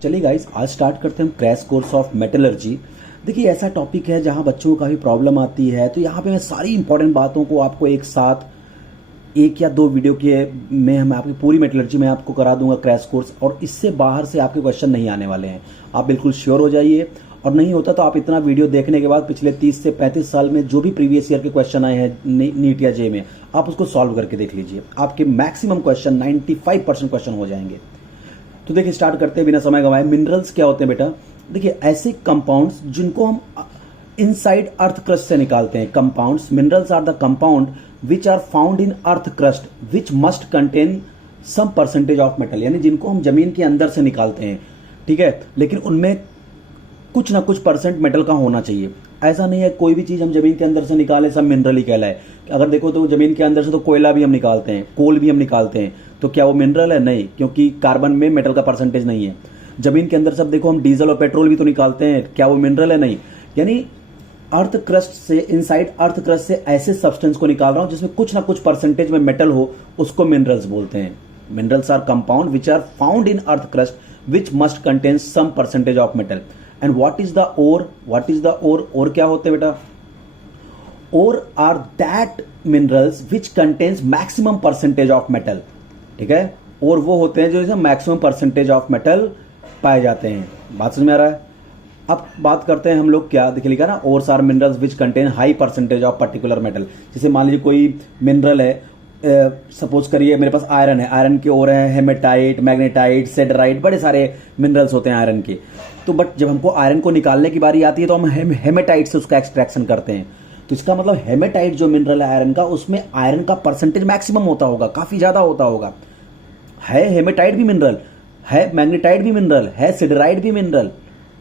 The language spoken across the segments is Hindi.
चलिए गाइस, आज स्टार्ट करते हैं हम क्रैश कोर्स ऑफ मेटलर्जी। देखिए, ऐसा टॉपिक है जहां बच्चों को काफ़ी प्रॉब्लम आती है, तो यहाँ पे मैं सारी इंपॉर्टेंट बातों को आपको एक साथ एक या दो वीडियो के में हम आपकी पूरी मेटलर्जी में आपको करा दूंगा क्रैश कोर्स, और इससे बाहर से आपके क्वेश्चन नहीं आने वाले हैं। आप बिल्कुल श्योर हो जाइए, और नहीं होता तो आप इतना वीडियो देखने के बाद पिछले 30 से 35 साल में जो भी प्रीवियस ईयर के क्वेश्चन आए हैं नीट या जे में, आप उसको सॉल्व करके देख लीजिए। आपके मैक्सिमम क्वेश्चन 95% क्वेश्चन हो जाएंगे। तो देखिए, स्टार्ट करते हैं बिना समय गंवाए। मिनरल्स क्या होते हैं बेटा? देखिए, ऐसे कंपाउंड्स जिनको हम इनसाइड अर्थ क्रस्ट से निकालते हैं। Compounds, minerals are the compound which are found in earth crust which must contain some percentage of metal, यानी जिनको हम जमीन के अंदर से निकालते हैं, ठीक है, लेकिन उनमें कुछ ना कुछ परसेंट मेटल का होना चाहिए। ऐसा नहीं है कोई भी चीज हम जमीन के अंदर से निकालें सब मिनरल ही कहलाए। अगर देखो तो जमीन के अंदर से तो कोयला भी हम निकालते हैं, कोल भी हम निकालते हैं, तो क्या वो मिनरल है? नहीं, क्योंकि कार्बन में मेटल का परसेंटेज नहीं है। जमीन के अंदर सब देखो हम डीजल और पेट्रोल भी तो निकालते हैं, क्या वो मिनरल है? नहीं। यानी अर्थ क्रस्ट से, इनसाइड अर्थ क्रस्ट से ऐसे सब्सटेंस को निकाल रहा हूं जिसमें कुछ ना कुछ परसेंटेज में मेटल हो, उसको मिनरल्स बोलते हैं। Minerals are compound which are found in earth crust which must contain some percentage of metal. And what is the ore? What is the ore? Ore क्या होते हैं बेटा? Ore are that minerals which contains maximum percentage of metal, ठीक है। और वो होते हैं जो मैक्सिमम परसेंटेज ऑफ मेटल पाए जाते हैं। बात समझ में आ रहा है? अब बात करते हैं हम लोग, क्या देखिए लिखा ना, ores are minerals which contain high percentage of particular metal. जैसे मान लीजिए कोई मिनरल है, सपोज करिए मेरे पास आयरन है, आयरन के ओर है हेमेटाइट, मैग्नेटाइट, सेडराइट, बड़े सारे मिनरल्स होते हैं आयरन के। तो बट जब हमको आयरन को निकालने की बारी आती है तो हम हेमेटाइट से उसका एक्सट्रैक्शन करते हैं। तो इसका मतलब हेमेटाइट जो मिनरल है आयरन का, उसमें आयरन का परसेंटेज मैक्सिमम होता होगा, काफी ज्यादा होता होगा। है हेमेटाइट भी मिनरल है, मैग्नेटाइट भी मिनरल है, सिडराइट भी मिनरल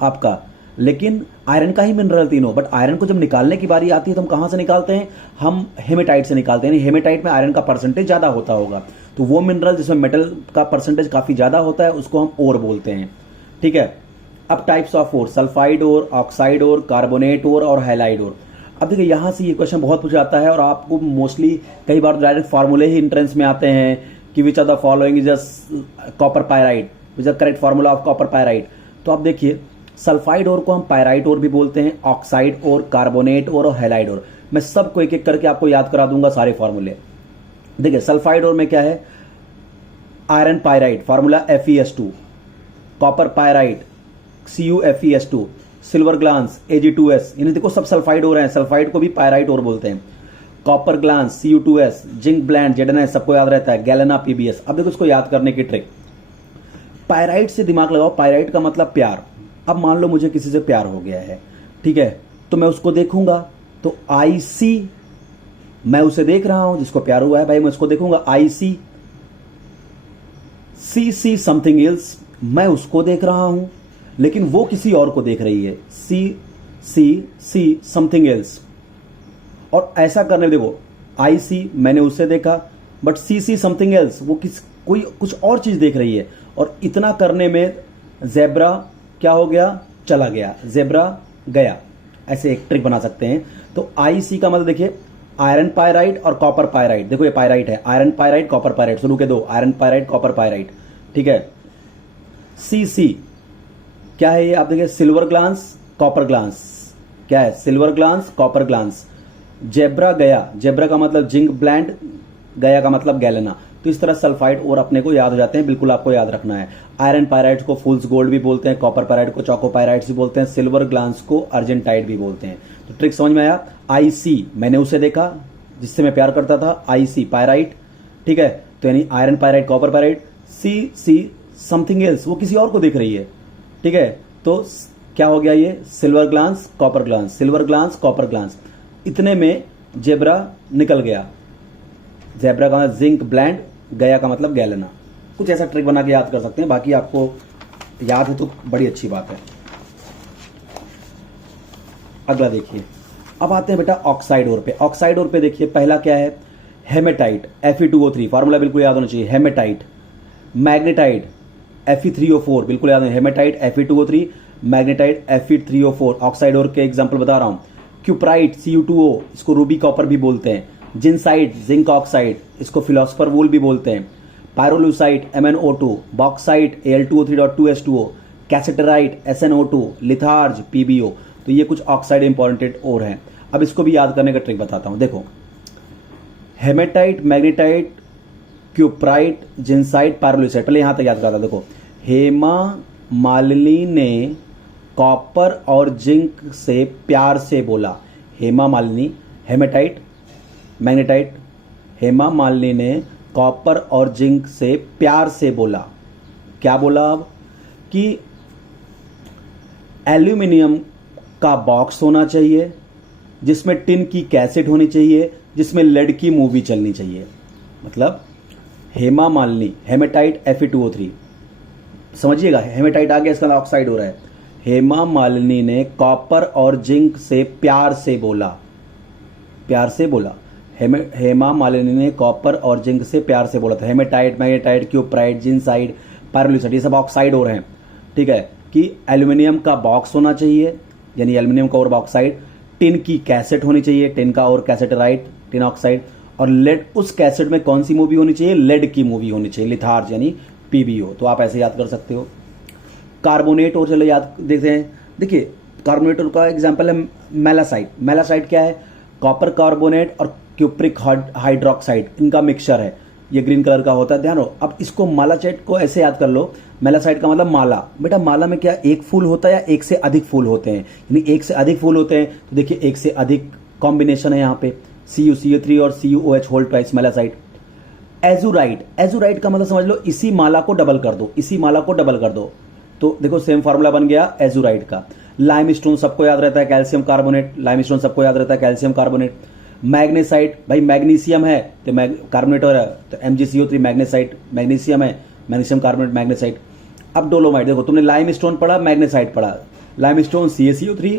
आपका, लेकिन आयरन का ही मिनरल तीनों। बट आयरन को जब निकालने की बारी आती है तो हम कहां से निकालते हैं? हम हेमेटाइट से निकालते हैं। हेमेटाइट में आयरन का परसेंटेज ज्यादा होता होगा, तो वो मिनरल जिसमें मेटल का परसेंटेज काफी ज्यादा होता है उसको हम ओर बोलते हैं, ठीक है। अब types of ore, sulphide ore, oxide ore, carbonate ore और हैलाइड ओर। अब देखिए, यहां से ये क्वेश्चन बहुत पूछा जाता है और आपको मोस्टली कई बार डायरेक्ट फार्मूले ही एंट्रेंस में आते हैं कि which are the following is copper pyrite, which are correct formula of copper pyrite. तो आप देखिए, सल्फाइड ओर को हम पायराइट ओर भी बोलते हैं, ऑक्साइड ओर, कार्बोनेट ओर और हैलाइड ओर। मैं सबको एक एक करके आपको याद करा दूंगा सारे फॉर्मूले। देखिए, सल्फाइड ओर में क्या है? Iron pyrite, formula Fe(S2), copper pyrite CuFeS2, silver glance Ag2S। इन्हें देखो सब सल्फाइड ओर हैं, सल्फाइड को भी पायराइट ओर बोलते हैं। Copper glance Cu2S, zinc blende ZnS, सबको याद रहता है, गैलेना PbS। अब देखो इसको याद करने की ट्रिक, पायराइट से दिमाग लगाओ। पायराइट का मतलब प्यार। अब मान लो मुझे किसी से प्यार हो गया है, ठीक है, तो मैं उसको देखूंगा तो IC, मैं उसे देख रहा हूं जिसको प्यार हुआ है भाई, मैं उसको देखूंगा IC। CC समथिंग एल्स, मैं उसको देख रहा हूं लेकिन वो किसी और को देख रही है, C समथिंग एल्स। और ऐसा करने में देखो, IC मैंने उसे देखा, बट CC समथिंग एल्स, वो कोई कुछ और चीज देख रही है। और इतना करने में ज़ेब्रा क्या हो गया? चला गया, ज़ेब्रा गया। ऐसे एक ट्रिक बना सकते हैं। तो IC का मतलब देखिए, आयरन पायराइट और कॉपर पायराइट। देखो ये पायराइट है, आयरन पायराइट, कॉपर पायराइट, शुरू के दो, आयरन पायराइट, कॉपर पायराइट, ठीक है। CC क्या है ये? आप देखिए, सिल्वर ग्लांस, कॉपर ग्लांस, क्या है? Silver glance, copper glance. Zebra गया, जेब्रा का मतलब जिंक ब्लैंड, गया का मतलब गैलेना। तो इस तरह सल्फाइड और अपने को याद हो जाते हैं, बिल्कुल आपको याद रखना है। आयरन पायराइट को फूल्स गोल्ड भी बोलते हैं, कॉपर पायराइट को चौको पायराइट भी बोलते हैं, सिल्वर ग्लांस को अर्जेंटाइट भी बोलते हैं। तो ट्रिक समझ में आया? IC मैंने उसे देखा जिससे मैं प्यार करता था, IC पायराइट, ठीक है। तो यानी iron pyrite, copper pyrite. CC something else, वो किसी और को देख रही है, ठीक है। तो क्या हो गया ये? Silver glance, copper glance, silver glance, copper glance. इतने में जेब्रा निकल गया। जेब्रा का मतलब जिंक ब्लैंड, गया का मतलब गैलेना। कुछ ऐसा ट्रिक बना के याद कर सकते हैं, बाकी आपको याद है तो बड़ी अच्छी बात है। अगला देखिए, अब आते हैं बेटा ऑक्साइड ओर पे। ऑक्साइड ओर पे देखिए, पहला क्या है? हेमेटाइट Fe2O3, फार्मूला बिल्कुल याद होना चाहिए, हेमेटाइट। मैग्नेटाइट Fe3O4, बिल्कुल याद है, haematite Fe2O3, magnetite Fe3O4। Oxide ओर के एग्जांपल बता रहा हूं। क्यूप्राइट Cu2O, इसको रूबी कॉपर भी बोलते हैं। जिंसाइट, जिंक ऑक्साइड, इसको फिलोसफर वूल भी बोलते हैं। पायरोलूसाइट MnO2, bauxite Al2O3.2H2O, कैसेटराइट SnO2, litharge PbO। तो ये कुछ ऑक्साइड इंपॉर्टेंट और हैं। अब इसको भी याद करने का ट्रिक बताता हूं। देखो, हेमेटाइट, मैग्नेटाइट, क्यूप्राइट, जिंसाइट, पायरोलिसाइट, पहले यहां तक याद करता। देखो, हेमा मालिनी ने कॉपर और जिंक से प्यार से बोला। हेमा मालिनी, हेमेटाइट, मैग्नेटाइट, हेमा मालिनी ने कॉपर और जिंक से प्यार से बोला। क्या बोला? अब कि एल्यूमिनियम का बॉक्स होना चाहिए, जिसमें टिन की कैसेट होनी चाहिए, जिसमें लेड की मूवी चलनी चाहिए। मतलब हेमा मालिनी, हेमेटाइट Fe2O3, समझिएगा, हेमेटाइट आ गया, इसका ऑक्साइड हो रहा है। हेमा मालिनी ने कॉपर और जिंक से प्यार से बोला। प्यार से बोला। हेमा मालिनी ने कॉपर और जिंक से प्यार से बोला था। हेमेटाइट, मैग्नेटाइट, क्यूप्राइट, जिंसाइड, पायरोलिसाइट, ये सब ऑक्साइड हो रहे हैं। ठीक है, कि एल्यूमिनियम का बॉक्स होना चाहिए, यानी एल्यूमिनियम का और बॉक्साइड, टिन की कैसेट होनी चाहिए, टिन का और कैसेटराइट, टिन ऑक्साइड, और लेड, उस कैसेट में कौन सी मूवी होनी चाहिए? लेड की मूवी होनी चाहिए, लिथार्ज यानी PbO। तो आप ऐसे याद कर सकते हो। कार्बोनेट और चलो याद देखते हैं। देखिए, कार्बोनेट का एग्जांपल है मेलासाइट। मेलासाइट क्या है? कॉपर कार्बोनेट और क्यूप्रिक हाइड्रोक्साइड, इनका मिक्सचर है। ये ग्रीन कलर का होता है, ध्यान हो। अब इसको मेलासाइट को ऐसे याद कर लो, मेलासाइट का मतलब माला। बेटा, माला में क्या एक फूल होता है या एक से अधिक फूल होते हैं? यानी एक से अधिक फूल होते हैं, तो देखिए एक से अधिक कॉम्बिनेशन है यहाँ पे, CuCO3 और CuOH होल ट्वाइस मेलासाइट। एजुराइट, एजुराइट का मतलब समझ लो इसी माला को डबल कर दो, इसी माला को डबल कर दो, तो देखो सेम फार्मूला बन गया एजुराइट का। लाइमस्टोन सबको याद रहता है, कैल्शियम कार्बोनेट, लाइमस्टोन सबको याद रहता है, कैल्शियम कार्बोनेट। मैग्नेसाइट, भाई मैग्नीशियम है तो कार्बोनेट हो रहा है, तो MgCO3 मैग्नेसाइट, मैग्नीशियम है, मैग्नीशियम कार्बोनेट, मैग्नेसाइट। अब डोलोमाइट, देखो तुमने लाइमस्टोन पढ़ा, मैग्नेसाइट पढ़ा, लाइमस्टोन CaCO3,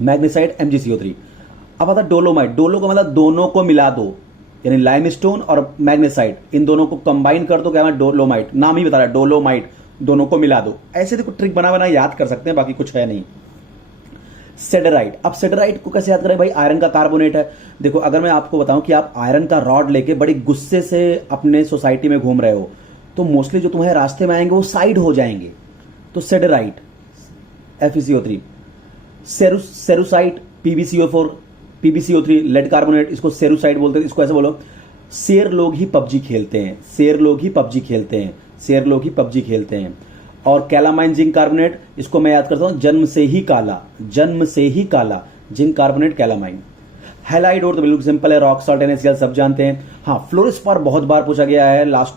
मैग्नेसाइट MgCO3। अब आता डोलोमाइट, डोलो का मतलब दोनों को मिला दो, यानी लाइमस्टोन और मैग्नेसाइट, इन दोनों को कंबाइन कर दो, क्या है डोलोमाइट, नाम ही बता रहा है डोलोमाइट, दोनों को मिला दो। ऐसे देखो ट्रिक बना बना याद कर सकते हैं, बाकी कुछ है नहीं। सेडराइट, अब सेडराइट को कैसे याद करें? भाई आयरन का कार्बोनेट है। देखो, अगर मैं आपको बताऊं कि आप आयरन का रॉड लेके बड़ी गुस्से से अपने सोसाइटी में घूम रहे हो, तो मोस्टली जो तुम्हारे रास्ते में आएंगे वो साइड हो जाएंगे, तो सेडराइट FeCO3। सेरुसाइट PbCO4, PbCO3 lead carbonate, इसको सेरुसाइट बोलते हैं। इसको ऐसे बोलो, शेर लोग ही पबजी खेलते हैं, शेर लोग ही पबजी खेलते हैं, शेर लोग ही पबजी खेलते हैं। और कैलामाइन जिंक कार्बोनेट, इसको मैं याद करता हूं, जन्म से ही काला, जन्म से ही काला, जिंक कार्बोनेट, कैलामाइन। हैलाइड और तो बिल्कुल सिंपल है, रॉक सॉल्ट NaCl सब जानते हैं। हाँ, फ्लोरोस्पार बहुत बार पूछा गया है, लास्ट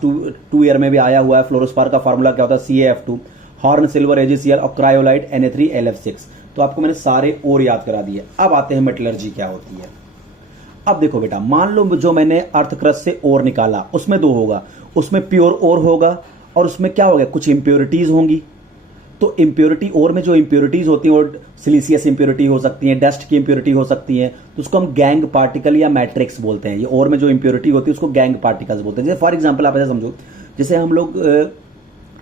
टू ईयर में भी आया हुआ है। फ्लोरोस्पार का फार्मूला क्या होता है? CaF2, हॉर्न सिल्वर AgCl और क्रायोलाइट Na3LF6। तो आपको मैंने सारे और याद करा दिए। अब आते हैं मेटलर्जी क्या होती है। अब देखो बेटा, मान लो जो मैंने अर्थक्रस्ट से ओर निकाला, उसमें दो होगा, उसमें प्योर ओर होगा और उसमें क्या होगा? कुछ इंप्योरिटीज होंगी। तो इंप्योरिटी ओर में जो इंप्योरिटीज होती हैं, और सिलिसियस इंप्योरिटी हो सकती है, डस्ट की इंप्योरिटी हो सकती है, तो उसको हम गैंग पार्टिकल या मैट्रिक्स बोलते हैं। ये ओर में जो इंप्योरिटी होती है उसको गैंग पार्टिकल्स बोलते हैं। जैसे फॉर एग्जाम्पल आप ऐसा समझो, जैसे हम लोग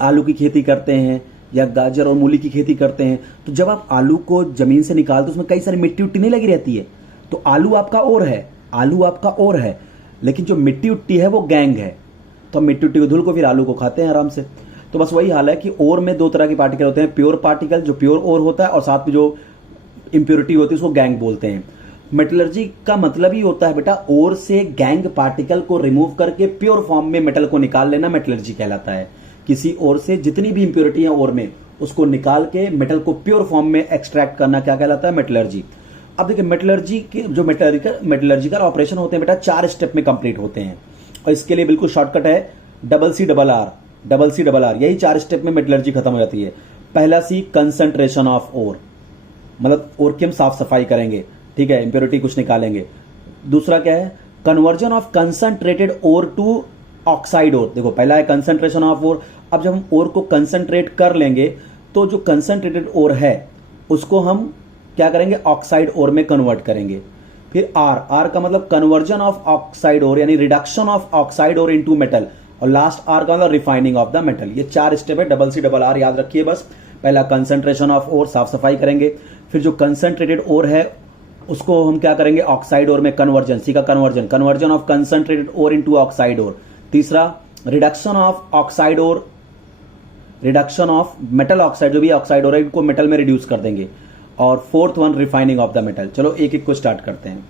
आलू की खेती करते हैं या गाजर और मूली की खेती करते हैं, तो जब आप आलू को जमीन से निकालते हो उसमें कई सारी मिट्टी उट्टी नहीं लगी रहती है, तो आलू आपका ओर है, आलू आपका ओर है, लेकिन जो मिट्टी उट्टी है वो गैंग है। तो हम मिट्टी उट्टी को धुल को फिर आलू को खाते हैं आराम से। तो बस वही हाल है कि ओर में दो तरह के पार्टिकल होते हैं, प्योर पार्टिकल जो प्योर ओर होता है, और साथ में जो इंप्योरिटी होती है उसको गैंग बोलते हैं। मेटलर्जी का मतलब ही होता है बेटा, ओर से गैंग पार्टिकल को रिमूव करके प्योर फॉर्म में मेटल को निकाल लेना, मेटलर्जी कहलाता है। किसी ओर से जितनी भी इंप्योरिटी है ओर में, उसको निकाल के मेटल को प्योर फॉर्म में एक्सट्रैक्ट करना क्या कहलाता है? मेटलर्जी। अब देखिए, मेटलर्जी के जो मेटलर्जिकल ऑपरेशन होते हैं बेटा 4 स्टेप में कंप्लीट होते हैं, और इसके लिए बिल्कुल शॉर्टकट है CCR, CCR, यही 4 स्टेप में मेटलर्जी खत्म हो जाती है। पहला C, कंसंट्रेशन ऑफ ओर, मतलब ओर की हम साफ सफाई करेंगे, ठीक है, इंप्योरिटी कुछ निकालेंगे। दूसरा क्या है? Conversion of concentrated ore to oxide ore. देखो, पहला है कंसंट्रेशन ऑफ ओर। अब जब हम ओर को कंसंट्रेट कर लेंगे तो जो कंसंट्रेटेड ओर है उसको हम क्या करेंगे? ऑक्साइड ओर में कन्वर्ट करेंगे। फिर R का मतलब कन्वर्जन ऑफ ऑक्साइड ओर, यानी reduction of oxide ore into metal, और लास्ट R का मतलब रिफाइनिंग ऑफ द मेटल। ये 4 स्टेप है, CCR याद रखिए बस। पहला कंसंट्रेशन ऑफ ओर, साफ सफाई करेंगे। फिर जो कंसंट्रेटेड ओर है उसको हम क्या करेंगे? ऑक्साइड ओर में कन्वर्जन, C का conversion of concentrated ore into oxide ore. तीसरा, reduction of oxide ore reduction of metal oxide, जो भी ऑक्साइड हो रहा है इनको मेटल में रिड्यूस कर देंगे। और fourth one refining of the metal. चलो एक एक को स्टार्ट करते हैं।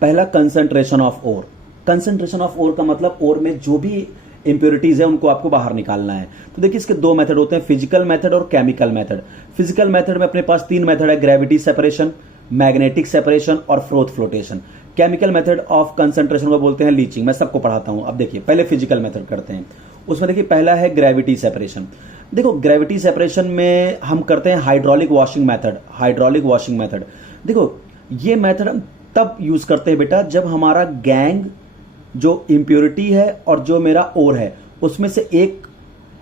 पहला concentration of ore. Concentration of ore का मतलब ओर में जो भी इंप्योरिटीज है उनको आपको बाहर निकालना है। तो देखिए इसके दो मेथड होते हैं, फिजिकल मेथड और केमिकल मेथड। फिजिकल मेथड में अपने पास तीन मेथड है, ग्रेविटी सेपरेशन, मैग्नेटिक सेपरेशन और froth flotation. Chemical method of concentration को बोलते हैं लीचिंग। मैं सबको पढ़ाता हूं। अब देखिए पहले फिजिकल मेथड करते हैं। उसमें देखिए पहला है ग्रेविटी सेपरेशन। देखो ग्रेविटी सेपरेशन में हम करते हैं hydraulic washing method. Hydraulic washing method, देखो ये मेथड हम तब यूज करते हैं बेटा जब हमारा गैंग जो इंप्योरिटी है और जो मेरा ओर है उसमें से एक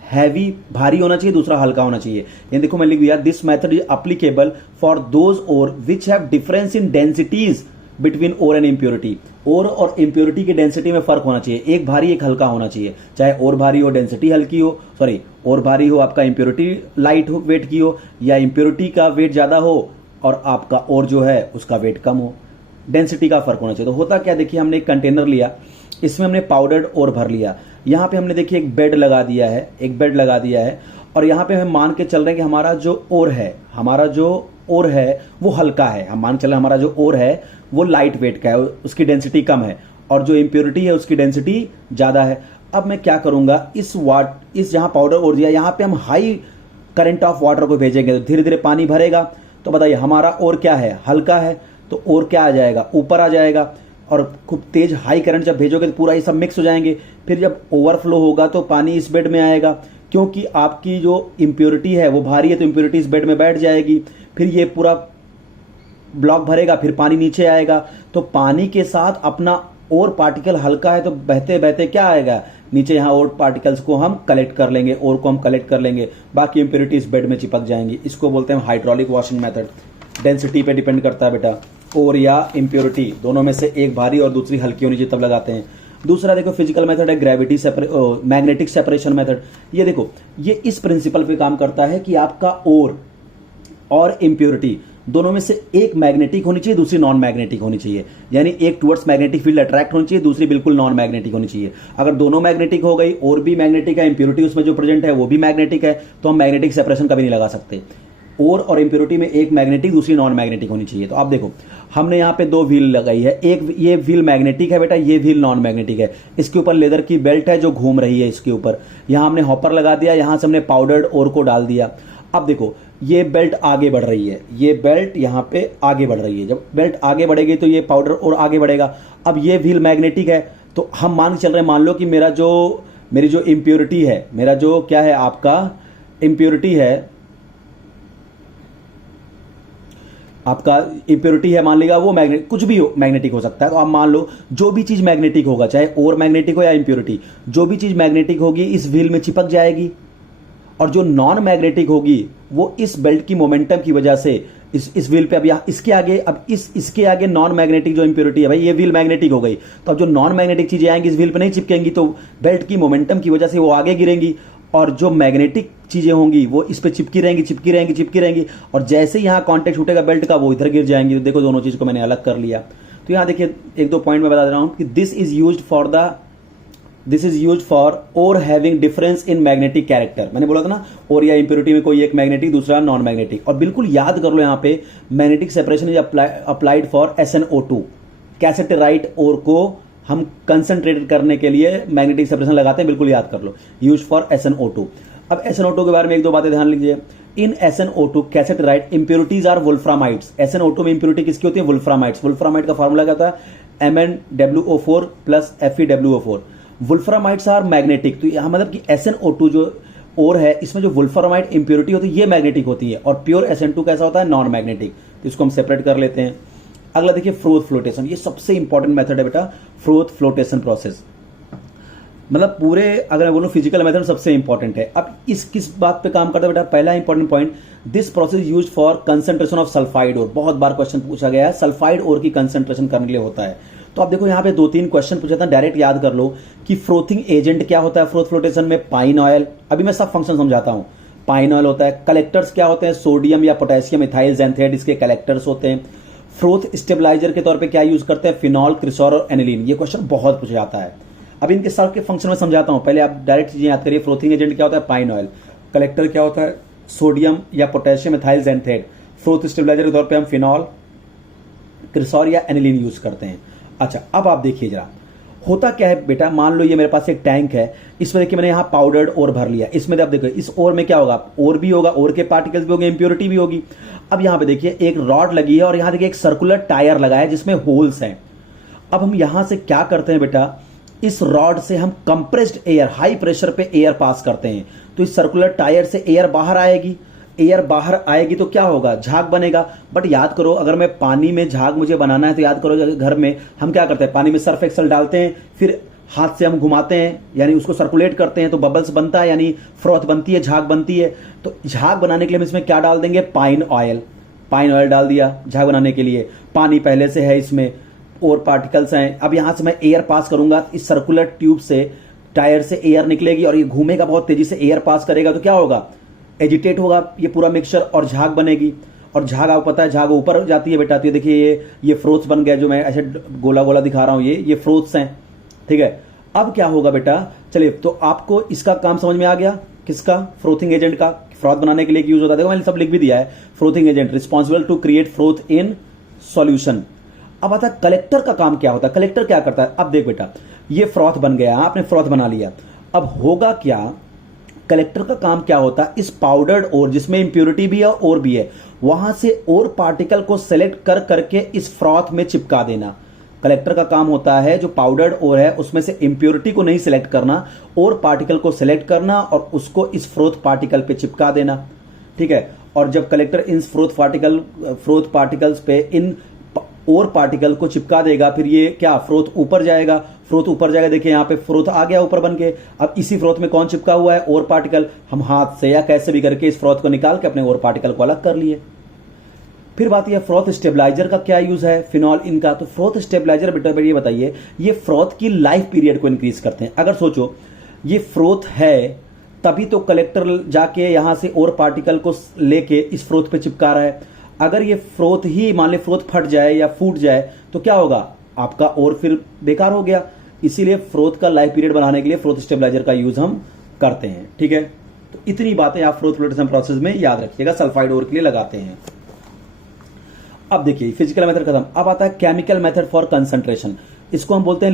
हैवी भारी होना चाहिए, दूसरा हल्का होना चाहिए। ये देखो मैं लिख दिया, this method is applicable for those ore which have difference in densities between ore and impurity. Ore और इंप्योरिटी की डेंसिटी में फर्क होना चाहिए, एक भारी एक हल्का होना चाहिए। चाहे ओर भारी हो डेंसिटी हल्की हो, सॉरी ओर भारी हो आपका इंप्योरिटी लाइट हो वेट की हो, या इंप्योरिटी का वेट ज्यादा हो और आपका ओर जो है उसका वेट कम हो, डेंसिटी का फर्क होना चाहिए। तो होता क्या, देखिए हमने एक कंटेनर लिया, इसमें हमने पाउडर्ड ओर भर लिया। यहां पे हमने देखिए एक बेड लगा दिया है, एक बेड लगा दिया है, और यहां पे हम मान के चल रहे हैं कि हमारा जो ओर है, हमारा जो ओर है वो हल्का है। हम मान चल रहे हैं हमारा जो ओर है वो लाइट वेट का है, उसकी डेंसिटी कम है, और जो इंप्योरिटी है उसकी डेंसिटी ज्यादा है। अब मैं क्या करूंगा, इस जहां पाउडर ओर दिया यहां पे हम हाई करंट ऑफ वाटर को भेजेंगे तो धीरे धीरे पानी भरेगा। तो बताइए हमारा ओर क्या है, हल्का है, तो ओर क्या आ जाएगा, ऊपर आ जाएगा। और खूब तेज हाई करंट जब भेजोगे तो पूरा ये सब मिक्स हो जाएंगे। फिर जब ओवरफ्लो होगा तो पानी इस बेड में आएगा, क्योंकि आपकी जो इंप्योरिटी है वो भारी है तो इंप्योरिटी इस बेड में बैठ जाएगी। फिर ये पूरा ब्लॉक भरेगा, फिर पानी नीचे आएगा। तो पानी के साथ अपना और पार्टिकल हल्का है तो बहते बहते क्या आएगा नीचे, यहाँ और पार्टिकल्स को हम कलेक्ट कर लेंगे, और को हम कलेक्ट कर लेंगे, बाकी इंप्योरिटी इस बेड में चिपक जाएंगी। इसको बोलते हैं हाइड्रोलिक वॉशिंग मेथड। डेंसिटी पे डिपेंड करता है बेटा, और या इंप्योरिटी दोनों में से एक भारी और दूसरी हल्की होनी चाहिए तब लगाते हैं। दूसरा देखो फिजिकल मेथड है ग्रेविटी मैग्नेटिक सेपरेशन मेथड। ये देखो ये इस प्रिंसिपल पे काम करता है कि आपका ओर और इंप्योरिटी दोनों में से एक मैग्नेटिक होनी चाहिए, दूसरी नॉन मैग्नेटिक होनी चाहिए। यानी एक टुवर्ड्स मैग्नेटिक फील्ड अट्रैक्ट होनी चाहिए, दूसरी बिल्कुल नॉन मैग्नेटिक होनी चाहिए। अगर दोनों मैग्नेटिक हो गई, और भी मैग्नेटिक है, इंप्योरिटी उसमें जो प्रेजेंट है वो भी मैग्नेटिक है, तो हम मैग्नेटिक सेपरेशन कभी नहीं लगा सकते। और इंप्योरिटी में एक मैग्नेटिक दूसरी नॉन मैग्नेटिक होनी चाहिए। तो आप देखो हमने यहाँ पे दो व्हील लगाई है, एक ये व्हील मैग्नेटिक है बेटा, ये व्हील नॉन मैग्नेटिक है। इसके ऊपर लेदर की बेल्ट है जो घूम रही है इसके ऊपर। यहाँ हमने हॉपर लगा दिया, यहाँ से हमने पाउडर्ड ओर को डाल दिया। अब देखो ये बेल्ट आगे बढ़ रही है, ये बेल्ट यहाँ पे आगे बढ़ रही है। जब बेल्ट आगे बढ़ेगी तो ये पाउडर और आगे बढ़ेगा। अब ये व्हील मैग्नेटिक है तो हम मान के चल रहे हैं, मान लो कि मेरी जो इंप्योरिटी है, मेरा जो क्या है आपका इंप्योरिटी है, आपका इंप्योरिटी है मान लेगा वो मैग्नेटिक, कुछ भी मैग्नेटिक हो सकता है। तो आप मान लो जो भी चीज मैग्नेटिक होगा, चाहे और मैग्नेटिक हो या इंप्योरिटी, जो भी चीज मैग्नेटिक होगी इस व्हील में चिपक जाएगी, और जो नॉन मैग्नेटिक होगी वो इस बेल्ट की मोमेंटम की वजह से इस व्हील पे, अब यहाँ इसके आगे, अब इसके आगे नॉन मैग्नेटिक जो इंप्योरिटी है, भाई ये व्हील मैग्नेटिक हो गई, तो अब जो नॉन मैग्नेटिक चीजें आएंगी इस व्हील पे नहीं चिपकेंगी, तो बेल्ट की मोमेंटम की वजह से वो आगे गिरेंगी, और जो मैग्नेटिक चीजें होंगी वो इस पे चिपकी रहेंगी, और जैसे ही यहाँ कॉन्टेक्ट छूटेगा बेल्ट का वो इधर गिर जाएंगी। तो देखो दोनों चीज को मैंने अलग कर लिया। तो यहाँ देखिए एक दो पॉइंट मैं बता दे रहा हूं कि दिस इज यूज्ड फॉर और having difference in magnetic character. मैंने बोला था ना, और या इंप्योरिटी में कोई एक मैग्नेटिक दूसरा नॉन मैग्नेटिक। और बिल्कुल याद कर लो यहाँ पे magnetic separation is applied for SnO2। Cassiterite ore को हम कंसंट्रेटेड करने के लिए मैग्नेटिक सेपरेशन लगाते हैं, बिल्कुल याद कर लो, यूज फॉर SnO2। अब SnO2 के बारे में एक दो बातें ध्यान लीजिए। इन SnO2 कैसेटराइट इंप्योरिटीज आर वुल्फ्रामाइड्स। SnO2 में इंप्योरिटी किसकी होती है, वुल्फ्रामाइड्स। वुल्फ्रामाइड का फार्मूला क्या होता है, MnWO4 plus FeWO4। वुल्फ्रामाइड्स are magnetic. तो यहां मतलब कि SnO2 जो और है इसमें जो वुल्फ्रामाइड इंप्योरिटी होती है ये मैग्नेटिक होती है, और प्योर SN2 कैसा होता है, नॉन मैग्नेटिक। तो इसको हम सेपरेट कर लेते हैं। अगला देखिए फ्रोथ फ्लोटेशन। ये सबसे इंपॉर्टेंट मेथड है बेटा, फ्रोथ फ्लोटेशन प्रोसेस। मतलब पूरे अगर मैं बोलूं फिजिकल मेथड सबसे इंपॉर्टेंट है। अब इस किस बात पे काम करता है बेटा, पहला important point, this process used for concentration of sulphide ore. बहुत बार क्वेश्चन पूछा गया है, सल्फाइड ओर की कंसंट्रेशन करने के लिए होता है। तो आप देखो यहाँ पे दो तीन क्वेश्चन पूछा था, डायरेक्ट याद कर लो कि फ्रोथिंग एजेंट क्या होता है फ्रोथ फ्लोटेशन में, पाइन ऑयल। अभी मैं सब फंक्शन समझाता हूं। पाइन ऑयल होता है। कलेक्टर्स क्या होते हैं, सोडियम या पोटेशियम इथाइल ज़ैंथेट, इसके कलेक्टर्स होते हैं। फ्रोथ स्टेबलाइजर के तौर पे क्या यूज करते हैं, फिनॉल, क्रिसोल और एनिलीन। ये क्वेश्चन बहुत पूछा जाता है। अब इनके सब के फंक्शन में समझाता हूं, पहले आप डायरेक्ट चीजें याद करिए। फ्रोथिंग एजेंट क्या होता है, पाइन ऑयल। कलेक्टर क्या होता है, सोडियम या पोटेशियम एथाइल ज़ैंथेट। फ्रोथ स्टेबलाइजर के तौर पे हम फिनॉल, क्रिसॉल या एनिलीन यूज करते हैं। अच्छा, अब आप देखिए जरा होता क्या है बेटा, मान लो ये मेरे पास एक टैंक है, इसमें देखिए मैंने यहाँ पाउडर्ड ओर भर लिया, इसमें आप देखो इस ओर में क्या होगा, ओर भी होगा, ओर के पार्टिकल्स भी होंगे, इंप्योरिटी भी होगी। अब यहाँ पे देखिए एक रॉड लगी है और यहाँ देखिए एक सर्कुलर टायर लगा है जिसमें होल्स हैं। अब हम यहां से क्या करते हैं बेटा, इस रॉड से हम कंप्रेस्ड एयर, हाई प्रेशर पे एयर पास करते हैं, तो इस सर्कुलर टायर से एयर बाहर आएगी। एयर बाहर आएगी तो क्या होगा, झाग बनेगा। बट याद करो, अगर मैं पानी में झाग मुझे बनाना है तो याद करो घर में हम क्या करते हैं, पानी में सर्फ एक्सल डालते हैं, फिर हाथ से हम घुमाते हैं, यानी उसको सर्कुलेट करते हैं तो बबल्स बनता है, यानी फ्रॉथ बनती है, झाग बनती है। तो झाग बनाने के लिए हम इसमें क्या डाल देंगे, पाइन ऑयल। पाइन ऑयल डाल दिया झाग बनाने के लिए। पानी पहले से है इसमें और पार्टिकल्स हैं। अब यहां से मैं एयर पास करूंगा, इस सर्कुलर ट्यूब से टायर से एयर निकलेगी और ये घूमेगा बहुत तेजी से, एयर पास करेगा तो क्या होगा, एजिटेट होगा ये पूरा मिक्सचर और झाग बनेगी। और झाग आपको पता है झाग ऊपर जाती है बेटा। तो ये देखिए ये फ्रोथ्स बन गया, जो मैं ऐसे गोला गोला दिखा रहा हूं, ये फ्रोथ्स हैं, ठीक है। अब क्या होगा बेटा, चलिए तो आपको इसका काम समझ में आ गया, किसका, फ्रोथिंग एजेंट का, फ्रॉथ बनाने के लिए यूज होता है। देखो मैंने सब लिख भी दिया है, frothing agent responsible to create froth in solution. अब आता है कलेक्टर का काम क्या होता है, कलेक्टर क्या करता है। अब देख बेटा, ये फ्रॉथ बन गया, आपने फ्रॉथ बना लिया, अब होगा क्या, कलेक्टर का काम क्या होता है, इस पाउडर्ड ओर जिसमें इंप्योरिटी भी है और भी है, वहां से और पार्टिकल को सेलेक्ट कर करके इस फ्रॉथ में चिपका देना। कलेक्टर का काम होता है जो पाउडर्ड ओर है उसमें से इंप्योरिटी को नहीं सिलेक्ट करना, और पार्टिकल को सिलेक्ट करना और उसको इस फ्रोथ पार्टिकल पे चिपका देना, ठीक है। और जब कलेक्टर इन फ्रोथ पार्टिकल्स पे इन और पार्टिकल को चिपका देगा, फिर ये क्या, फ्रोथ ऊपर जाएगा। फ्रोथ ऊपर जाएगा, देखिए यहां पे फ्रोथ आ गया ऊपर बन के। अब इसी फ्रोथ में कौन चिपका हुआ है, और पार्टिकल। हम हाथ से या कैसे भी करके इस फ्रोथ को निकाल के अपने और पार्टिकल को अलग कर लिए। फिर बात यह फ्रोथ स्टेबलाइजर का क्या यूज है, फिनॉल इनका। तो फ्रोथ स्टेबलाइजर बेटा ये बताइए, ये फ्रोथ की लाइफ पीरियड को इंक्रीज करते हैं। अगर सोचो ये फ्रोथ है तभी तो कलेक्टर जाके यहां से और पार्टिकल को लेके इस फ्रोथ पे चिपका रहा है। अगर ये फ्रोथ ही मान ले फ्रोथ फट जाए या फूट जाए तो क्या होगा, आपका और फिर बेकार हो गया। इसीलिए फ्रोथ का लाइफ पीरियड बढ़ाने के लिए फ्रोथ स्टेबलाइजर का यूज हम करते हैं, ठीक है। तो इतनी बातें आप फ्रोथ फ्लोटेशन प्रोसेस में याद रखिएगा, सल्फाइड ओर के लिए लगाते हैं। अब देखिए फिजिकल मेथड खत्म, अब आता है केमिकल मेथड फॉर कंसंट्रेशन। इसको हम बोलते हैं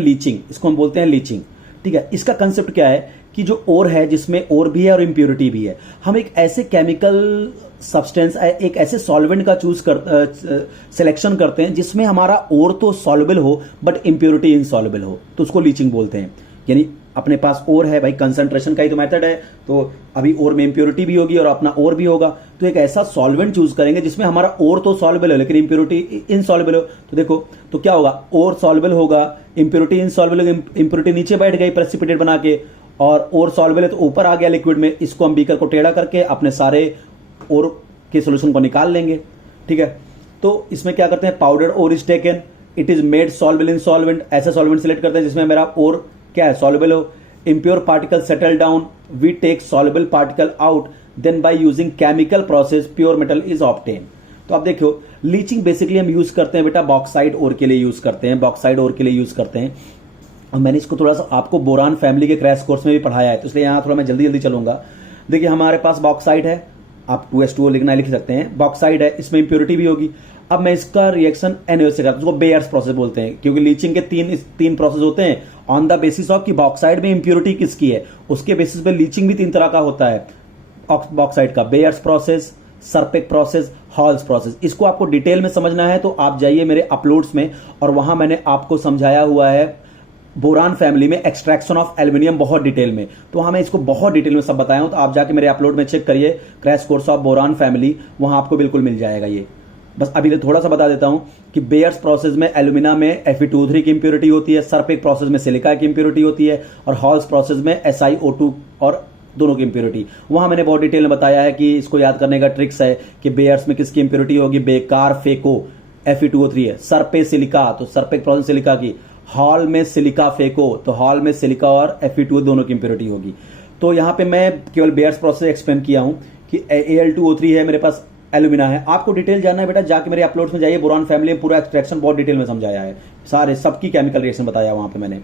लीचिंग, ठीक है। इसका कंसेप्ट क्या है कि जो ओर है जिसमें ओर भी है और इंप्योरिटी भी है, हम एक ऐसे केमिकल सब्सटेंस, एक ऐसे सॉल्वेंट का सिलेक्शन करते हैं जिसमें हमारा ओर तो सॉल्युबल हो बट इंप्योरिटी इनसॉल्युबल हो, तो उसको लीचिंग बोलते हैं। यानी अपने पास ओर है भाई, कंसंट्रेशन का ही तो मेथड है, तो अभी ओर में इंप्योरिटी भी होगी और अपना ओर भी होगा, तो एक ऐसा सॉल्वेंट चूज करेंगे जिसमें हमारा ओर तो सॉल्युबल है लेकिन इंप्योरिटी इनसॉल्युबल हो। तो देखो तो क्या होगा, ओर सॉल्युबल होगा, इंप्योरिटी इनसॉल्युबल होगी, इंप्योरिटी नीचे बैठ गई प्रेसिपिटेट बना के, और ओर सॉल्युबल है तो ऊपर आ गया लिक्विड में। इसको हम बीकर को टेढ़ा करके अपने सारे ओर के सोल्यूशन को निकाल लेंगे, ठीक है। तो इसमें क्या करते हैं, powder ore is taken, it is made soluble in solvent. ऐसा सॉल्वेंट सिलेक्ट करते हैं जिसमें मेरा ओर क्या है, सॉल्युबल हो। impure particle settle down, we take soluble particle out, then by using chemical process pure metal is obtained। तो अब देखो लीचिंग बेसिकली हम यूज करते हैं बेटा बॉक्साइड ओर के लिए यूज करते हैं, और मैंने इसको थोड़ा सा आपको बोरान फैमिली के क्रैश कोर्स में भी पढ़ाया है, तो इसलिए यहां थोड़ा मैं जल्दी जल्दी चलूंगा। देखिए हमारे पास बॉक्साइड है, आप 2s2o लिखना लिख सकते हैं, बॉक्साइड है, इसमें इंप्योरिटी भी होगी। अब मैं इसका रिएक्शन NaOH से करता हूं, उसको बेयर्स प्रोसेस बोलते हैं, क्योंकि लीचिंग के तीन प्रोसेस होते हैं ऑन द बेसिस ऑफ कि बॉक्साइड में इंप्योरिटी किसकी है, उसके बेसिस पे लीचिंग भी 3 तरह का होता है बॉक्साइड का, Bayer's process, Serpeck's process, Hall's process. इसको आपको डिटेल में समझना है तो आप जाइए मेरे अपलोड्स में, और वहां मैंने आपको समझाया हुआ है बोरान फैमिली में एक्सट्रैक्शन ऑफ एल्यूमिनियम बहुत डिटेल में, तो हमें इसको बहुत डिटेल में सब बताया हूं, तो आप जाके मेरे अपलोड में चेक करिए, crash course of boron family, वहां आपको बिल्कुल मिल जाएगा ये। बस अभी थोड़ा सा बता देता हूं कि बेयर्स प्रोसेस में एल्यूमिना में Fe2O3 की इंप्योरिटी होती है, सरपेक प्रोसेस में सिलिका की इंप्योरिटी होती है, और हॉल्स प्रोसेस में SiO2 और दोनों की इंप्योरिटी। वहां मैंने बहुत डिटेल में बताया है कि इसको याद करने का ट्रिक्स है कि बेयर्स में किसकी इंप्योरिटी होगी, बेकार फेको Fe2O3 है, सरपे सिलिका तो सरपेक प्रोसेस सिलिका की, हॉल में सिलिका फेको तो हॉल में सिलिका और Fe2O दोनों की इंप्योरिटी होगी। तो यहां पे मैं केवल बेयर्स प्रोसेस एक्सप्लेन किया हूं कि Al2O3 है मेरे पास, एल्यूमिना है। आपको डिटेल जानना है बेटा जाके मेरे अपलोड्स में जाइए, बोरान फैमिली में पूरा एक्सट्रैक्शन बहुत डिटेल में समझाया है, सारे सबकी केमिकल रिएक्शन बताया वहां पे मैंने।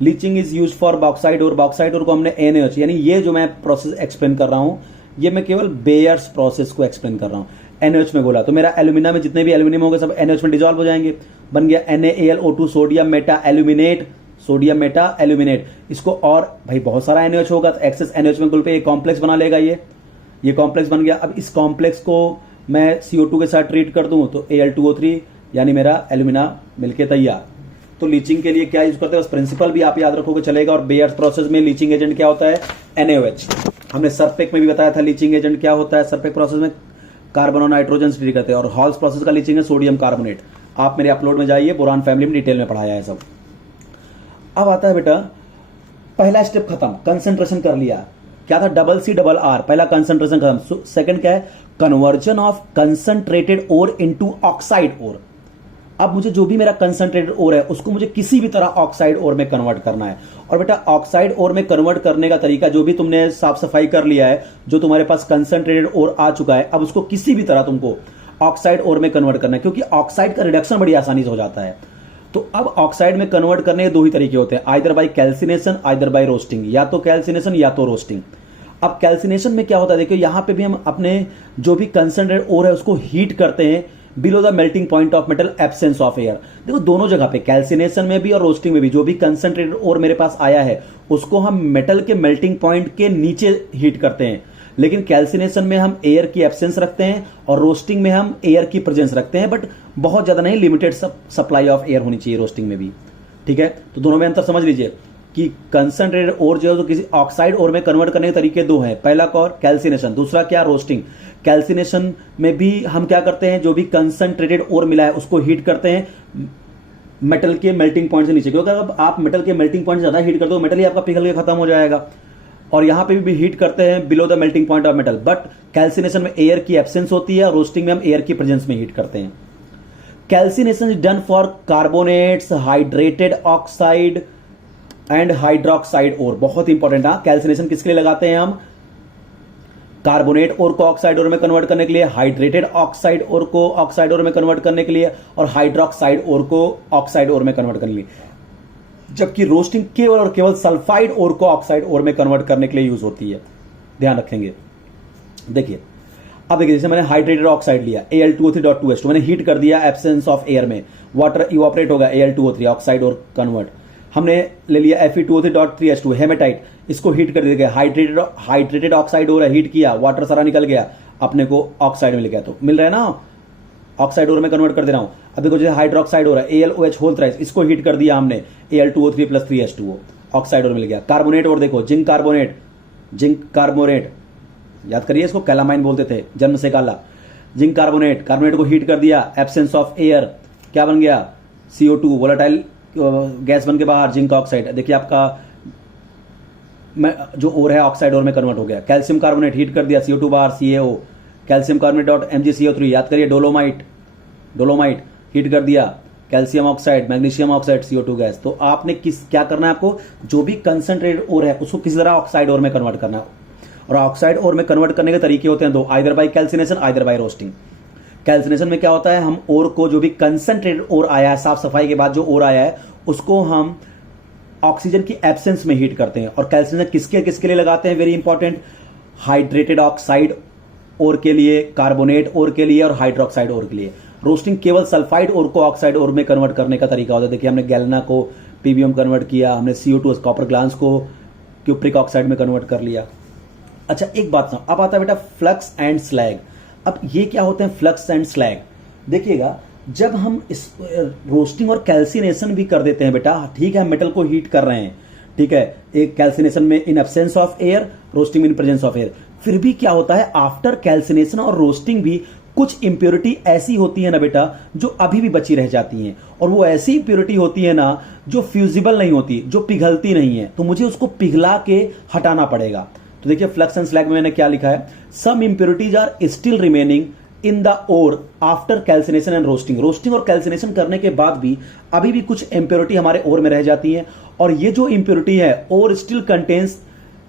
Leaching is use for bauxite और, बॉक्साइड और को हमने NaOH, यानी ये जो मैं प्रोसेस एक्सप्लेन कर रहा हूं ये मैं केवल बेयर्स प्रोसेस को एक्सप्लेन कर रहा हूं। NaOH में बोला तो मेरा एल्यूमिना में जितने भी एल्यूमिनियम होंगे सब NaOH में डिजॉल्व हो जाएंगे, बन गया NaAlO2 sodium Meta aluminate, sodium Meta aluminate. इसको और भाई बहुत सारा NaOH होगा तो एक्सेस NaOH में पे एक कॉम्प्लेक्स बना लेगा, ये कॉम्प्लेक्स बन गया। अब इस कॉम्प्लेक्स को मैं CO2 के साथ ट्रीट कर दूं तो Al2O3 यानी मेरा एल्यूमिना मिलके तैयार। तो लीचिंग के लिए क्या यूज करते हैं, बस प्रिंसिपल भी आप याद रखोगे चलेगा। और बेयर्स प्रोसेस में लीचिंग एजेंट क्या होता है, NaOH। हमने सरपेक में भी बताया था लीचिंग एजेंट क्या होता है। सरपेक प्रोसेस में कार्बन और नाइट्रोजन से ट्रीट करते हैं। और हॉल्स प्रोसेस का लीचिंग है सोडियम कार्बोनेट। आप मेरे अपलोड में जाइए, बोरान फैमिली में डिटेल में पढ़ाया है सब। अब आता है बेटा पहला स्टेप खत्म, कंसंट्रेशन कर लिया। क्या था, CCR, पहला कंसंट्रेशन खत्म। सेकंड क्या है, conversion of concentrated ore into oxide ore. अब मुझे जो भी मेरा कंसंट्रेटेड ओर है उसको मुझे किसी भी तरह ऑक्साइड ओर में कन्वर्ट करना है। और बेटा ऑक्साइड ओर में कन्वर्ट करने का तरीका, जो भी तुमने साफ सफाई कर लिया है, जो तुम्हारे पास कंसंट्रेटेड ओर आ चुका है, अब उसको किसी भी तरह तुमको ऑक्साइड ओर में कन्वर्ट करना है, क्योंकि ऑक्साइड का रिडक्शन बड़ी आसानी से हो जाता है। तो अब ऑक्साइड में कन्वर्ट करने के दो ही तरीके होते हैं, either by calcination either bye roasting, या तो कैल्सिनेशन या तो रोस्टिंग। अब कैल्सिनेशन में क्या होता है, देखिए यहां पे भी हम अपने जो भी कंसंट्रेटेड ओर है उसको हीट करते हैं below the melting point of metal, absence of air. देखो दोनों जगह पे, कैल्सिनेशन में भी और रोस्टिंग में भी, जो भी कंसंट्रेटेड ओर मेरे पास आया है उसको हम मेटल के मेल्टिंग पॉइंट के नीचे हीट करते हैं। लेकिन कैल्सिनेशन में हम एयर की एब्सेंस रखते हैं और रोस्टिंग में हम एयर की प्रेजेंस रखते हैं, बट बहुत ज्यादा नहीं, लिमिटेड सप्लाई ऑफ एयर होनी चाहिए रोस्टिंग में भी। ठीक है, तो दोनों में अंतर समझ लीजिए कि कंसंट्रेटेड ओर जो है तो किसी ऑक्साइड ओर में कन्वर्ट करने के तरीके दो हैं, पहला कौन, कैल्सिनेशन, दूसरा क्या, रोस्टिंग। कैल्सिनेशन में भी हम क्या करते हैं, जो भी कंसंट्रेटेड ओर मिला है उसको हीट करते हैं मेटल के मेल्टिंग पॉइंट से नीचे, क्योंकि अगर आप मेटल के मेल्टिंग पॉइंट से ज्यादा हीट कर दो मेटल ही आपका पिघल के खत्म हो जाएगा। और यहां पे भी हीट करते हैं below the melting point of metal, but calcination में एयर की एब्सेंस होती है, रोस्टिंग में हम एयर की प्रेजेंस में हीट करते हैं। Calcination is done for carbonates, hydrated oxide and hydroxide ore. बहुत इंपॉर्टेंट है, कैल्सिनेशन किसके लिए लगाते हैं हम, कार्बोनेट ओर को ऑक्साइड ओर में कन्वर्ट करने के लिए, हाइड्रेटेड ऑक्साइड ओर को ऑक्साइड ओर में कन्वर्ट करने के लिए, और हाइड्रोक्साइड ओर को ऑक्साइड ओर में कन्वर्ट करने के लिए। जबकि रोस्टिंग केवल और केवल सल्फाइड ओर को ऑक्साइड ओर में कन्वर्ट करने के लिए यूज होती है, ध्यान रखेंगे। देखिए अब देखिए, जैसे मैंने हाइड्रेटेड ऑक्साइड लिया Al2O3.2H2, मैंने हीट कर दिया एब्सेंस ऑफ एयर में, वाटर इवापोरेट होगा Al2O3 ऑक्साइड और कन्वर्ट। हमने ले लिया Fe2O3.3H2 हेमेटाइट, इसको हीट कर दिया, हाइड्रेटेड ऑक्साइड हो रहा है, हीट किया, वाटर सारा निकल गया, अपने को ऑक्साइड मिल गया। तो मिल रहा है ना, ऑक्साइड ओर में कन्वर्ट कर दे रहा हूं। अब देखो जैसे हाइड्रोक्साइड हो रहा है AlOH होल थ्राइस, इसको हीट कर दिया हमने Al2O3+3H2O, ऑक्साइड ओर मिल गया। कार्बोनेट और देखो जिंक कार्बोनेट, याद करिए इसको कैलामाइन बोलते थे, जन्म से काला। जिंक कार्बोनेट को हीट कर दिया, एब्सेंस ऑफ एयर, क्या बन गया, CO2 वोलेटाइल गैस बन के बाहर, जिंक ऑक्साइड। देखिए आपका जो ओर है ऑक्साइड ओर में कन्वर्ट हो गया। कैल्शियम कार्बोनेट हीट कर दिया, CO2 बाहर, CaO, कैल्शियम कार्बोनेट MgCO3, याद करिए डोलोमाइट हीट कर दिया, calcium oxide, magnesium oxide, CO2 gas. तो आपने क्या करना है, आपको जो भी कंसंट्रेटेड ओर है उसको किसी तरह ऑक्साइड ओर में कन्वर्ट करना है। और ऑक्साइड ओर में कन्वर्ट करने के तरीके होते हैं दो, either by calcination either bye roasting. Calcination में क्या होता है, हम ओर को, जो भी कंसंट्रेटेड ओर आया है, साफ सफाई के बाद जो ओर आया है उसको हम ऑक्सीजन की एब्सेंस में हीट करते हैं। और कैल्सिनेशन किसके लिए लगाते हैं, वेरी इंपॉर्टेंट, हाइड्रेटेड ऑक्साइड ओर के लिए, कार्बोनेट ओर के लिए और हाइड्रोक्साइड ओर के लिए। रोस्टिंग केवल सल्फाइड ओर को ऑक्साइड ओर में कन्वर्ट करने का तरीका होता है। देखिए हमने गैलेना को PbM कन्वर्ट किया, हमने CO2 कॉपर ग्लांस को क्यूप्रिक ऑक्साइड में कन्वर्ट कर लिया। अच्छा एक बात सुनो, अब आता है बेटा फ्लक्स एंड स्लैग। अब ये क्या होते हैं फ्लक्स एंड स्लैग, देखिएगा जब हम इस रोस्टिंग और कैल्सिनेशन भी कर देते हैं बेटा, ठीक है, मेटल को हीट कर रहे हैं, ठीक है, एक कैल्सिनेशन में in absence of air, roasting में इन प्रेजेंस ऑफ एयर। फिर भी क्या होता है, आफ्टर कैल्सिनेशन और रोस्टिंग भी कुछ इंप्योरिटी ऐसी होती है ना बेटा जो अभी भी बची रह जाती हैं, और वो ऐसी इंप्योरिटी होती है ना जो फ्यूजिबल नहीं होती, जो पिघलती नहीं है, तो मुझे उसको पिघला के हटाना पड़ेगा। तो देखिए फ्लक्स एंड स्लैग में मैंने क्या लिखा है, some impurities are still remaining in the ore after calcination and roasting. Roasting और कैल्सिनेशन करने के बाद भी अभी भी कुछ इंप्योरिटी हमारे ओर में रह जाती है, और ये जो इंप्योरिटी है ore still contains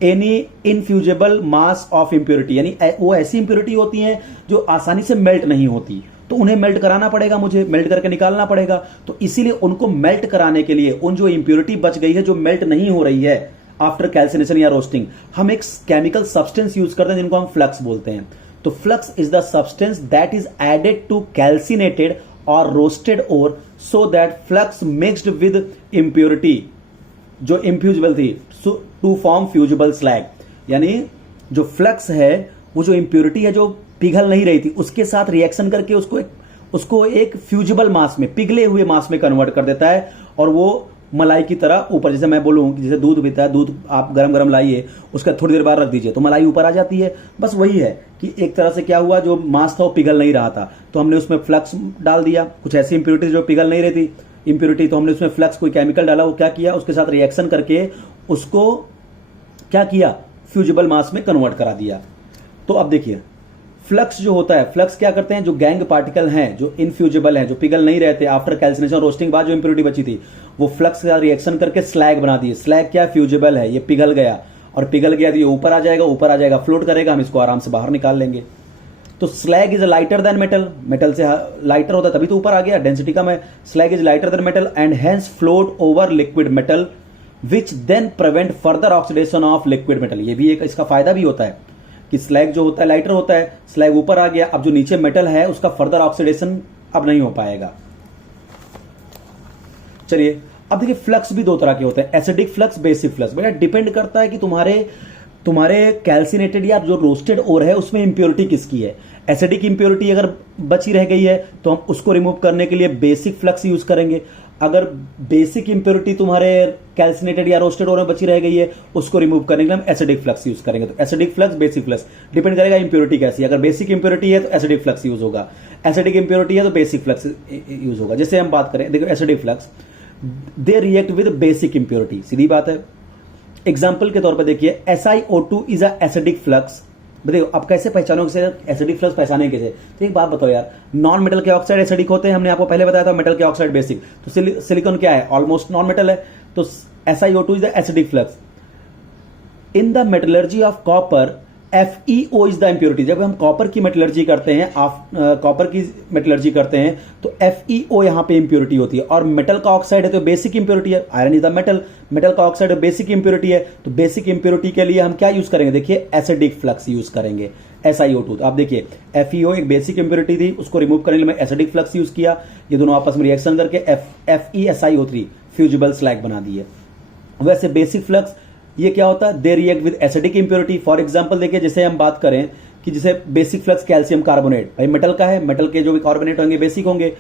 any infusible mass of impurity, यानी वो ऐसी इंप्योरिटी होती हैं जो आसानी से मेल्ट नहीं होती, तो उन्हें मेल्ट कराना पड़ेगा, मुझे मेल्ट करके निकालना पड़ेगा। तो इसीलिए उनको मेल्ट कराने के लिए, उन जो इंप्योरिटी बच गई है जो मेल्ट नहीं हो रही है, आफ्टर कैल्सिनेशन या रोस्टिंग हम एक केमिकल सब्सटेंस यूज करते हैं जिनको हम फ्लक्स बोलते हैं। तो flux is the substance that is added to calcinated और roasted ore so that flux mixed with impurity जो इंफ्यूजिबल थी टू फॉर्म फ्यूजिबल स्लैग। यानी जो फ्लक्स है वो जो इंप्योरिटी है जो पिघल नहीं रही थी उसके साथ रिएक्शन करके उसको एक फ्यूजिबल मास में, पिघले हुए मास में कन्वर्ट कर देता है और वो मलाई की तरह ऊपर, जैसे मैं बोलूं कि जैसे दूध पीता है, दूध आप गरम गरम लाइए उसका थोड़ी देर बाद रख दीजिए तो मलाई ऊपर आ जाती है। बस वही है कि एक तरह से क्या हुआ, जो मास था वो पिघल नहीं रहा था तो हमने उसमें फ्लक्स डाल दिया। कुछ ऐसी इंप्योरिटी जो पिघल नहीं रही थी इंप्योरिटी, तो हमने उसमें फ्लक्स कोई केमिकल डाला, वो क्या किया उसके साथ रिएक्शन करके उसको क्या किया, फ्यूजिबल मास में कन्वर्ट करा दिया। तो अब देखिए फ्लक्स जो होता है, फ्लक्स क्या करते हैं, जो गैंग पार्टिकल हैं जो इनफ्यूजिबल हैं, जो पिघल नहीं रहते, आफ्टर कैल्सिनेशन रोस्टिंग बाद जो इंप्योरिटी बची थी वो फ्लक्स का रिएक्शन करके स्लैग बना दिए। स्लैग क्या, फ्यूजिबल है, ये पिघल गया और पिघल गया तो ये ऊपर आ जाएगा, फ्लोट करेगा, हम इसको आराम से बाहर निकाल लेंगे। तो slag is lighter than metal, metal से लाइटर होता है तभी तो ऊपर आ गया, डेंसिटी कम है। Slag is lighter than metal and hence float over liquid metal which then prevent further oxidation of liquid metal. ये भी एक इसका फायदा भी होता है कि स्लैग जो होता है लाइटर होता है, स्लैग ऊपर आ गया, अब जो नीचे मेटल है उसका फर्दर ऑक्सीडेशन अब नहीं हो पाएगा। चलिए अब देखिए फ्लक्स भी दो तरह के होते हैं, एसिडिक फ्लक्स, बेसिक फ्लक्स। बेटा डिपेंड करता है कि तुम्हारे कैल्सिनेटेड या जो रोस्टेड ओर है उसमें इंप्योरिटी किसकी है। एसिडिक इंप्योरिटी अगर बची रह गई है तो हम उसको रिमूव करने के लिए बेसिक फ्लक्स यूज करेंगे। अगर बेसिक इंप्योरिटी तुम्हारे कैल्सिनेटेड या रोस्टेड ओर में बची रह गई है उसको रिमूव करने के लिए हम एसिडिक फ्लक्स यूज करेंगे। तो acidic flux, basic flux depend करेगा इंप्योरिटी कैसी है। अगर बेसिक इंप्योरिटी है तो एसिडिक फ्लक्स यूज होगा, एसिडिक इंप्योरिटी है तो बेसिक फ्लक्स यूज होगा। जैसे हम बात करें, देखो acidic flux they react with basic impurity, सीधी बात है। एग्जाम्पल के तौर पर देखिए SiO2 is a acidic flux. देखो अब कैसे पहचानोगे एसिडिक फ्लक्स पहचाने कैसे, तो एक बात बताओ यार, नॉन मेटल के ऑक्साइड एसिडिक होते हैं, हमने आपको पहले बताया था, मेटल के ऑक्साइड बेसिक। तो सिलिकॉन क्या है, ऑलमोस्ट नॉन मेटल है, तो SiO2 is the acidic flux. In the metallurgy of copper FeO is the impurity. जब हम कॉपर की मेटलर्जी करते हैं, तो FeO यहां पे इंप्योरिटी होती है। और मेटल का ऑक्साइड है तो बेसिक इंप्योरिटी है, iron is the metal, metal का ऑक्साइड बेसिक इंप्योरिटी है, तो बेसिक इंप्योरिटी के लिए हम क्या यूज करेंगे, देखिए एसिडिक फ्लक्स यूज करेंगे, SiO2। तो आप देखिए FeO एक बेसिक इंप्योरिटी थी, उसको रिमूव करने के लिए मैं एसिडिक फ्लक्स यूज किया, ये दोनों आपस में रिएक्शन करके FeSiO3 फ्यूजिबल स्लैग बना दिए। वैसे बेसिक फ्लक्स ये क्या होता है, दे react with acidic impurity. For example देखिए, जैसे हम बात करें कि जैसे बेसिक फ्लक्स कैल्शियम कार्बोनेट, भाई मेटल का है, मेटल के जो भी कार्बोनेट होंगे बेसिक होंगे।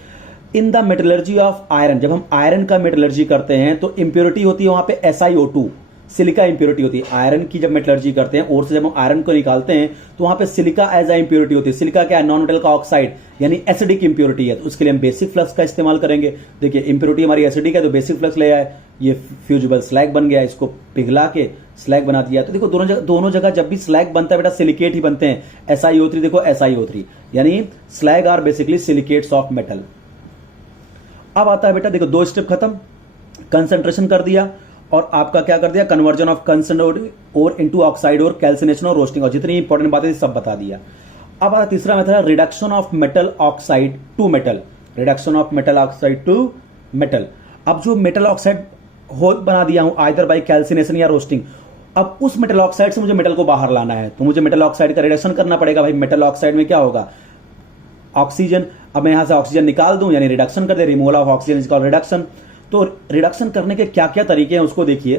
In the metallurgy of iron, जब हम आयरन का मेटलर्जी करते हैं तो इंप्योरिटी होती है वहां पे SiO2, सिलिका इंप्योरिटी होती है। आयरन की जब मेटलर्जी करते हैं और से जब हम आयरन को निकालते हैं तो वहां पे सिलिका एज अ इंप्योरिटी होती है। सिलिका क्या है, नॉन मेटल का ऑक्साइड, यानी एसिडिक इंप्योरिटी है, तो उसके लिए हम बेसिक फ्लक्स का इस्तेमाल करेंगे। देखिए इंप्योरिटी हमारी एसिडिक है तो बेसिक फ्लक्स ले आए, ये फ्यूजिबल स्लैग बन गया, इसको पिघला के स्लैग बना दिया। तो देखो दोनों जगह जब भी स्लैग बनता है बेटा सिलिकेट ही बनते हैं। SiO3 देखो SiO3 यानी slag are basically silicates of metal. अब आता है बेटा देखो दो स्टेप खत्म, कंसंट्रेशन कर दिया और आपका क्या कर दिया, कन्वर्जन ऑफ कंसंट्रेटेड और इनटू ऑक्साइड और कैल्सिनेशन और रोस्टिंग, और जितनी इंपॉर्टेंट बातें सब बता दिया। अब आता तीसरा मेथड है reduction of metal oxide to metal, reduction of metal oxide to metal. अब जो मेटल ऑक्साइड हो बना दिया हूं आइदर बाय कैल्सिनेशन या रोस्टिंग, अब उस मेटल ऑक्साइड से मुझे मेटल को बाहर लाना है तो मुझे मेटल ऑक्साइड का रिडक्शन करना पड़ेगा। भाई मेटल ऑक्साइड में क्या होगा, ऑक्सीजन, अब मैं यहां से ऑक्सीजन निकाल दूं यानी रिडक्शन कर दे, removal of oxygen is called reduction. तो रिडक्शन करने के क्या क्या तरीके हैं उसको देखिए।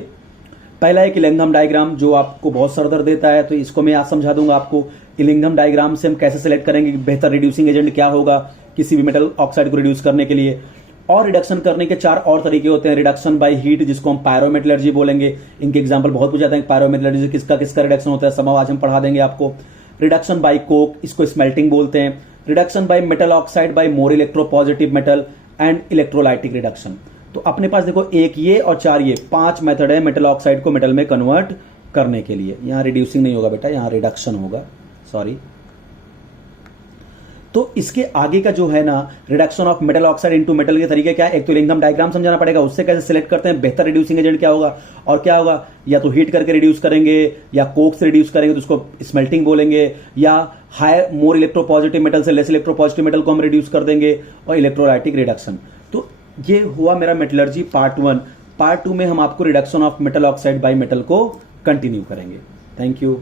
पहला है इलिंघम डायग्राम, जो आपको बहुत सर दर्द देता है तो इसको मैं आज समझा दूंगा आपको। इलिंघम डायग्राम से हम कैसे सिलेक्ट करेंगे बेहतर रिड्यूसिंग एजेंट क्या होगा किसी भी मेटल ऑक्साइड को रिड्यूस करने के लिए। और रिडक्शन करने के 4 और तरीके होते हैं। रिडक्शन बाय हीट, जिसको हम पायरोमेटलर्जी बोलेंगे, इनके एग्जांपल बहुत पूछे जाते हैं। पायरोमेटलर्जी से किसका किसका रिडक्शन होता है, सब आज हम पढ़ा देंगे आपको। रिडक्शन बाय कोक, इसको स्मेल्टिंग बोलते हैं। Reduction by metal oxide by more electropositive metal and electrolytic reduction. तो अपने पास देखो एक ये और 4 ये 5 मेथड है मेटल ऑक्साइड को मेटल में कन्वर्ट करने के लिए। यहां रिड्यूसिंग नहीं होगा बेटा, यहां रिडक्शन होगा, सॉरी। तो इसके आगे का जो है ना reduction of metal oxide into metal के तरीके क्या है, एक तो इलिंघम डायग्राम समझाना पड़ेगा, उससे कैसे सिलेक्ट करते हैं बेहतर रिड्यूसिंग एजेंट क्या होगा, और क्या होगा या तो हीट करके रिड्यूस करेंगे या कोक से रिड्यूस करेंगे तो उसको स्मेल्टिंग बोलेंगे, या हायर मोर इलेक्ट्रोपॉजिटिव मेटल से लेस इलेक्ट्रोपॉजिटिव मेटल को हम रिड्यूस कर देंगे, और इलेक्ट्रोलाइटिक रिडक्शन। तो ये हुआ मेरा मेटलर्जी पार्ट 1। पार्ट 2 में हम आपको reduction of metal oxide by metal को कंटिन्यू करेंगे। Thank you.